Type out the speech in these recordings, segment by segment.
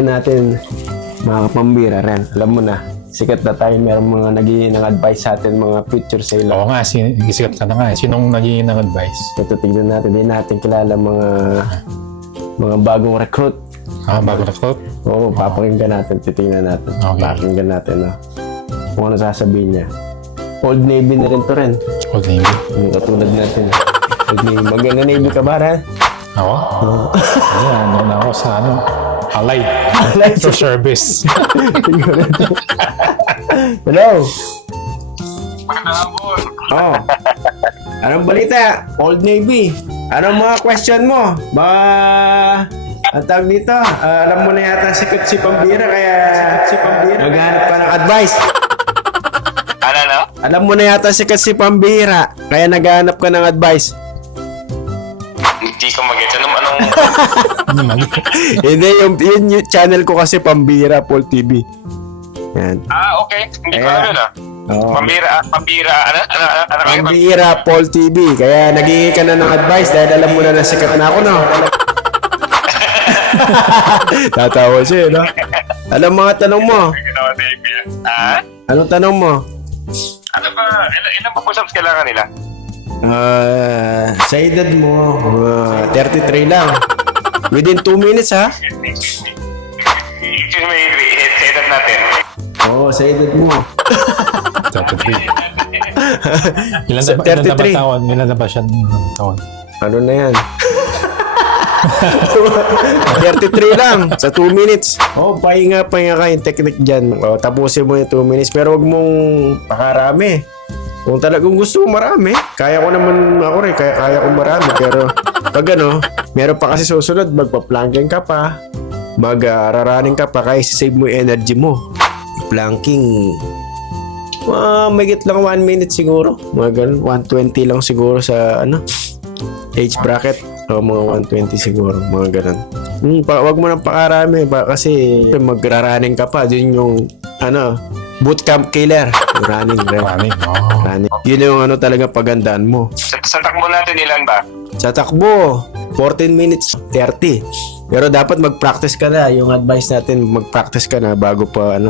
tingnan natin mga kapambira rin. Alam mo na, sikat na tayo. Meron mga naging advice sa atin, mga future sailor. Oo nga, sikat ka na nga. Sinong naging ng advice? Ito tingnan natin. Hindi natin kilala mga bagong recruit. Bago recruit? Oo, papakinggan natin. Titingnan natin. Okay. Papakinggan natin. No? Kung ano sasabihin niya. Old Navy na rin to rin. Old Navy. Yung katulad natin. Old Navy. Maganda Navy ka ba rin? Ako? Ayan, ano ako sa Allied. For service. Hello. Magandang hapon. Oh. Anong balita? Old Navy. Anong mga question mo? Ang tawag dito, alam mo na yata sikot si Pambira, kaya maghanap ka ng advice. Ano? Alam mo na yata sikat si Pambira, kaya naghanap ka ng advice. Hindi ko mag-get. Anong... Ano man? Hindi, yung channel ko kasi Pambira, Paul TV. Yan. Okay. Hindi ko alam yun Oo. Pambira, ano? Pambira, Paul TV. Kaya naghihingi ka na ng advice dahil alam mo na sikat na ako, no? Tatawa siya, no? Alam mga tanong mo. Anong tanong mo? Ano ba? Ilan pa push-ups kailangan nila? Sa edad mo, 33 lang. Within 2 minutes, ha? Excuse me, sa edad natin. Oo, sa edad mo. 33. Ilan Sa na ba 33. taon? Ilan na ba siya taon? Ano na yan? 33 lang sa 2 minutes. Pahinga ka yung technique dyan. Tapusin mo yung 2 minutes. Pero wag mong pakarami. Kung talagang gusto mo marami, kaya ko naman ako rin. Kaya ko marami. Pero pag meron pa kasi susunod. Magpa-planking ka pa. Mag-raraning ka pa. Kaya save mo yung energy mo. Planking. Magit lang 1 minute siguro. Mga ganun. 120 lang siguro sa age bracket. Mga 120 siguro, mga ganun. Wag mo nang pakarami kasi magra-running ka pa. Yun yung bootcamp killer. Running. Running. Yun yung talaga pagandaan mo. Sa takbo natin ilan ba? Sa takbo, 14 minutes 30. Pero dapat mag-practice ka na. Yung advice natin, mag-practice ka na bago pa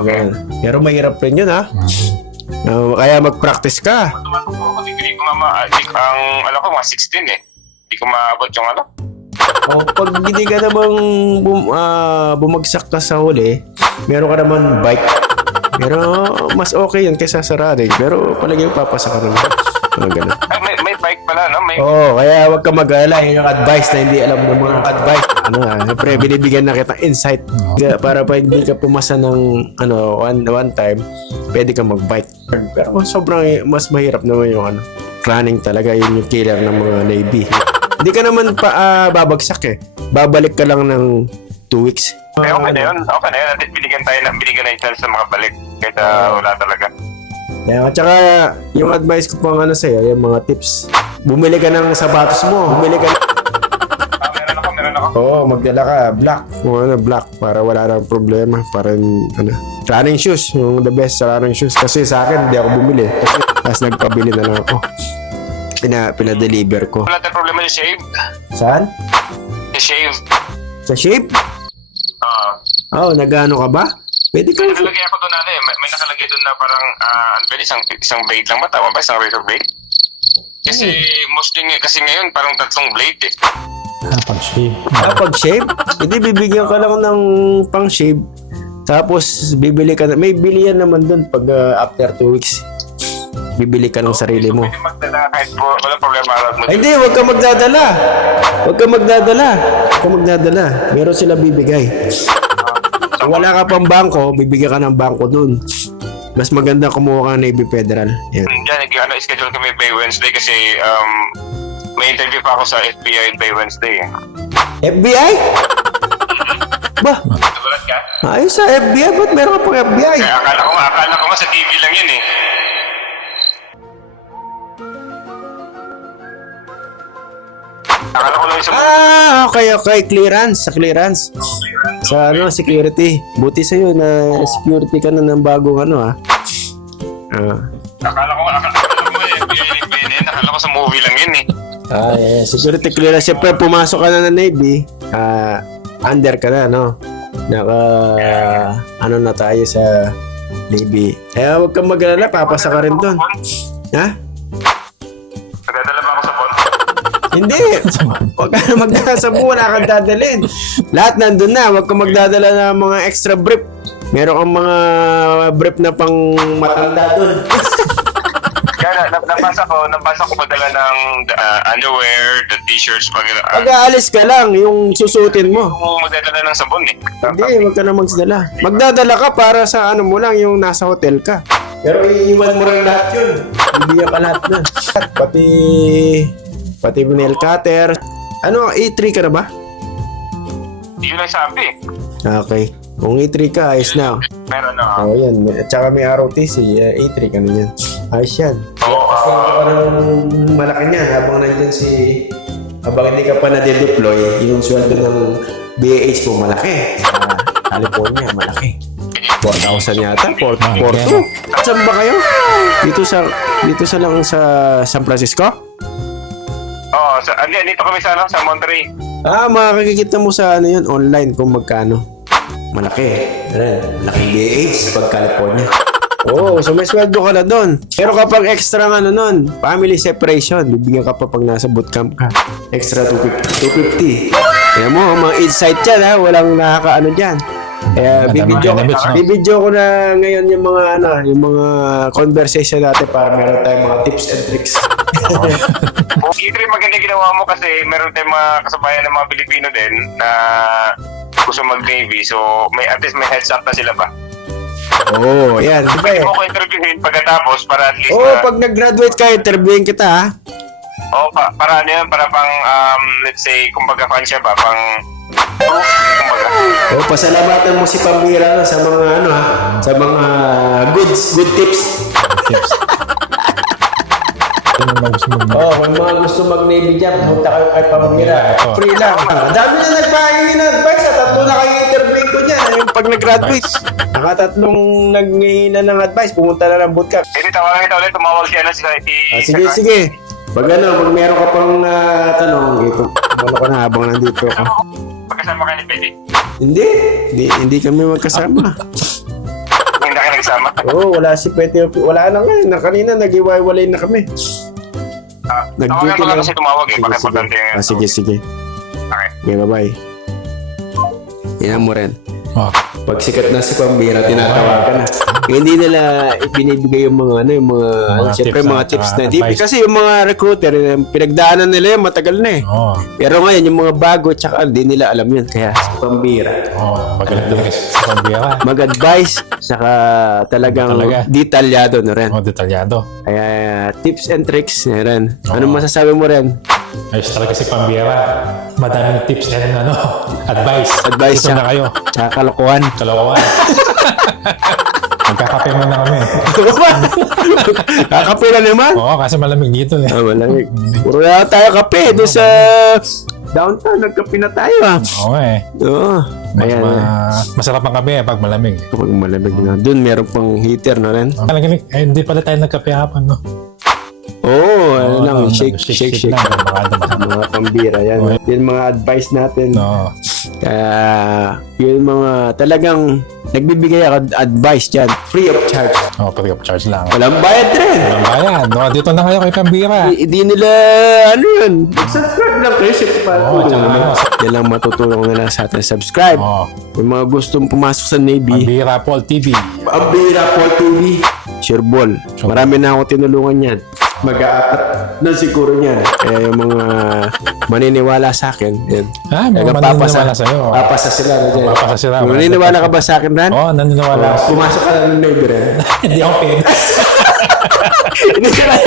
Okay. Pero mahirap rin yun, ha? Kaya mag-practice ka. Hindi ko ang alam ko mga 16 eh. Hindi ko maabot yung Pag hindi ka namang bumagsak ka sa huli, meron ka naman bike. Pero mas okay yun kaysa sa running. Pero palagi yung papasa ka naman. Ganun. May bike pala, no? Kaya wag ka mag-alala. Yun yung advice na hindi alam ng mga advice. Siyempre, binibigyan na kita insight. Para pa hindi ka pumasa ng one time, pwede ka mag-bike. Pero sobrang mas mahirap naman yung running talaga. Yun yung killer ng mga Navy. Hindi ka naman babagsak eh. Babalik ka lang ng 2 weeks. Okay na yun. Okay na yun. Binigyan na yung chance na makabalik. Kahit wala talaga. At saka, yung advice ko pang sa'yo, yung mga tips. Bumili ka ng sapatos mo. Meron ako. Magdala ka. Black. Black. Para wala nang problema. Para running shoes. Yung the best sa running shoes. Kasi sa akin, hindi ako bumili. Tapos nagpabili na lang ako. Pina-deliver ko. Wala tayong problema yung shave. Saan? Yung shave. Sa shape? Nag-ano ka ba? Pwede ka. May nakalagay ako doon may nakalagay doon na parang isang blade lang ba? Tama ba? Isang razor blade? Kasi mostly kasi ngayon parang 3 blade eh. Pag-shave. Pag-shave? Hindi, bibigyan ka lang ng pang-shave. Tapos, bibili ka na. May bilihan naman doon pag after 2 weeks. Bibili ka ng sarili mo. Pwede magdala kahit wala problema. Hindi, huwag ka magdadala. Huwag ka magdadala. Meron sila bibigay. Kung wala ka pang bangko, bibigyan ka ng bangko dun. Mas maganda kumuha ka ng Navy Federal. Yan. Schedule kami by Wednesday kasi may interview pa ako sa FBI by Wednesday. FBI? Ba? Nagulat ka? Ayos sa FBI? Ba't meron ka pang FBI? Kaya akala ko nga sa TV lang yun eh. Akala ko lang yung Okay. Clearance. Sa clearance. Sa security. Buti sa'yo na security ka na ng bagong Akala ko sa movie lang yun eh. Security clearance. Siyempre, pumasok ka na ng Navy. under ka na, no? Ano na tayo sa Navy. Kaya huwag kang mag-alala, papasa ka rin doon. Ha? Nagdadala ba ako sa phone? Hindi! Huwag ka na magdala sa buwan, wala kang dadalhin. Lahat nandun na, huwag kang magdadala ng mga extra brief. Meron kang mga brief na pang matanda doon. Kaya nabasa ko padala ng underwear, the t-shirts, pag Pag-aalis ka lang, yung susutin mo. ako magdadala ng sabon eh. Hindi, huwag ka na magdala. Magdadala ka para sa ano mo lang, yung nasa hotel ka. Pero iiwan mo rin lahat yun. Bibigyan ka lahat na. Pati nail cutter. Ano, A3 ka na ba? Yun ang sabi. Okay. Kung A3 ka, ayos na. Meron na. Oo, yan. At saka may ROTC, A3 ka na yan. Ayos yan. Oo. Parang malaki niyan habang nandyan habang hindi ka pa na-deploy, yung sweldo ng BAH mo malaki. Sa California, malaki. 4,000 yata, 4,200. Saan ba kayo? Dito sa lang sa San Francisco? Oo, dito kami sa Monterey. Makikita mo sa ano yun, online kung magkano. Malaki. Malaking BAH pag California. Oo, so may sweldo ka na doon. Pero kapag extra nun, family separation, bibigyan ka pa pag nasa bootcamp ka. Extra 250. Kaya mo, mga insight dyan ha, walang nakakaano dyan. Kaya bibidyo ko na ngayon yung mga conversation natin para meron tayong mga tips and tricks. Ito yung maganda ginawa mo kasi meron tayong mga kasabayan ng mga Pilipino din na gusto mag-Navy. So, at least may heads up na sila ba? Oo, yan. Pwede mo ko interviewin pagkatapos para at least Pag nag-graduate ka, interviewin kita ha. Para ano yan, para pang, let's say, kumbaga fan siya ba, pang proof, kumbaga. Pasalamatan mo si Pambira sa mga sa mga good tips. Kung mga gusto mag-Navy job, punta kayo kay Pambira. Free lang. Dami na nagpahingi ng advice. Tatlo na kayo interviewin ko dyan. Yung pag nag-graduate. Nakatatlong naghingi na ng advice. Pumunta na ng bootcamp. Tawagan kita ulit, tumawag siya na Sige. Pag meron ka pang tanong, ito. Ka na habang nandito ka. Pagkasama ka ni Pedi? Hindi kami magkasama. Hindi ka nagsama? Wala si Peti. Wala na ngayon. Kanina nag-iwalay na kami. Tawagan ko lang kasi tumawag eh. Baka importante yung... Sige. Okay. Okay, bye-bye. Yan mo rin. Pag sikat na si Pambira, tinatawagan na. Hindi nila ibinibigay yung mga siyempre mga tips na. Kasi yung mga recruiter, pinagdaanan nila yung matagal na eh. Pero ngayon, yung mga bago, tsaka hindi nila alam yun. Kaya si Pambira. Magaling kasi si Pambira. Mag-advise, saka talagang detalyado na rin. Detalyado. Kaya tips and tricks na rin. Anong masasabi mo rin? Ayos talaga si Pambira. Madaming tips and advice. Ito na kayo. Tsaka kalokohan. Magkakape muna kami. Kakape na naman? Oo, kasi malamig dito eh. Malamig. Puro na tayo kape. Doon sa downtown, nagkape na tayo Oo eh. Oo. Ayan. Masarap ang kape pag malamig. Kapag malamig na. Doon meron pang heater na rin. Hindi pala tayo nagkape hapon, no? Shake lang. mga Pambira yan. Yung mga advice natin. Kaya yung mga talagang nagbibigay ako advice dyan. Free of charge. Free of charge lang. Walang bayad rin. Dito na kayo kay Pambira. Hindi nila yun. Subscribe lang kayo. Yan lang matutulong nila sa atin. Subscribe. Yung mga gustong pumasok sa Navy. Pambira Paul TV. Sure ball. Marami na ako tinulungan yan. Mag-aapat na siguro niya. Kaya yung mga maniniwala sa akin, yan. Mga maniniwala sa'yo. Papasa sila na dyan. Papasa sila. Maniniwala ka ba sa akin, Ran? Oo, naniniwala. Pumasok ka na ng Navy, Ran. Hindi ako pwede. Hindi ka lang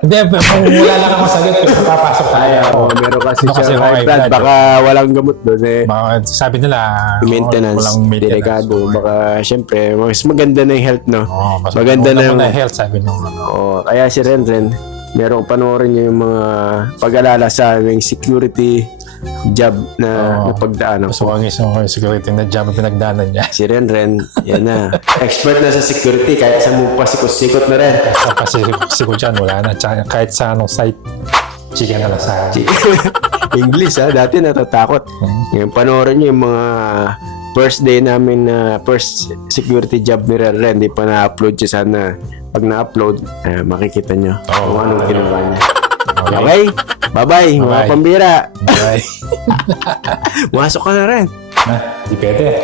Hindi, kung wala lang ako sagot, papasok tayo. Meron kasi siya high blood. Baka walang gamot doon eh. Sabi nila, maintenance, delikado. Baka, syempre, mas maganda na yung health, no? Mas maganda na yung health, sabi nung kaya si Ren, merong panoorin niyo yung mga pag-alala sa aming security job na napagdaan ako. So, ang isang security na job na pinagdaanan niya. Si Ren, yan na. Expert na sa security, kahit sa mo pa sikot na rin. Sa pasikot dyan, wala na. Kahit sa anong site, chika na lang sa English ha, dati natatakot. Ngayon panoorin nyo yung mga first day namin na first security job ni Ren. Hindi pa na-upload siya. Sana pag na-upload, makikita nyo kung anong ginawa niya. Okay? Bye-bye, mga Bye-bye. pambira. Bye. Masok ka na rin. Di pwede.